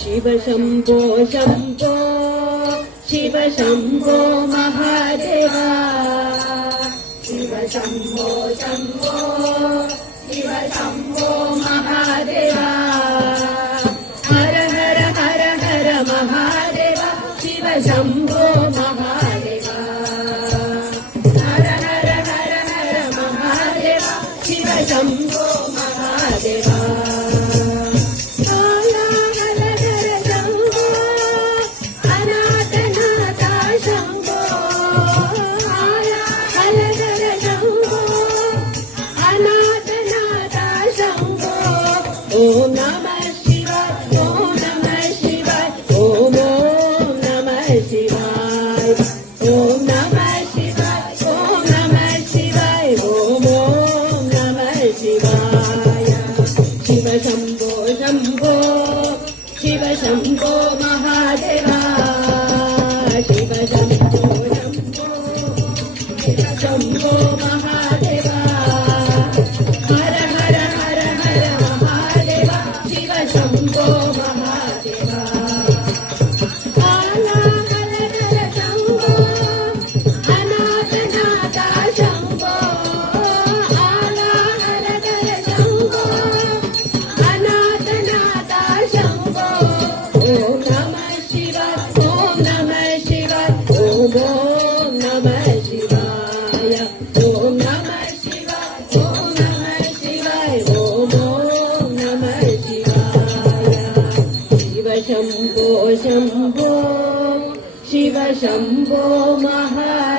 Shiva Shambho Shambho Shiva Shambho Mahadeva Shiva Shambho Shambho Shiva Shambho Mahadeva Hara Hara Hara Hara Mahadeva Shiva Shambho Mahadeva Hara Hara Hara Hara Mahadeva Shiva Shambho Mahadeva Om Namah Shivaya, Om Namah Shivaya, Om Namah Shivaya, Om Namah Shivaya, Om Namah Shivaya, Om Namah Shivaya. Shiva Shambho Shambho, Shiva Shambho Mahadeva, Shiva Shambho Shambho, Shiva Shambho Mahadeva. Shambho Mahadeva, Ala Ala Shambho, Anathanatha Shambho, Ala Ala Shambho, Anathanatha Shambho. Om Namah Shivaya, Om Namah Shivaya, Om Namah Shivaya, Om Namah Shivaya, Om Namah Shivaya, Om Namah Shivaya. Shambho Shambho Shiva Shambho Mahadeva.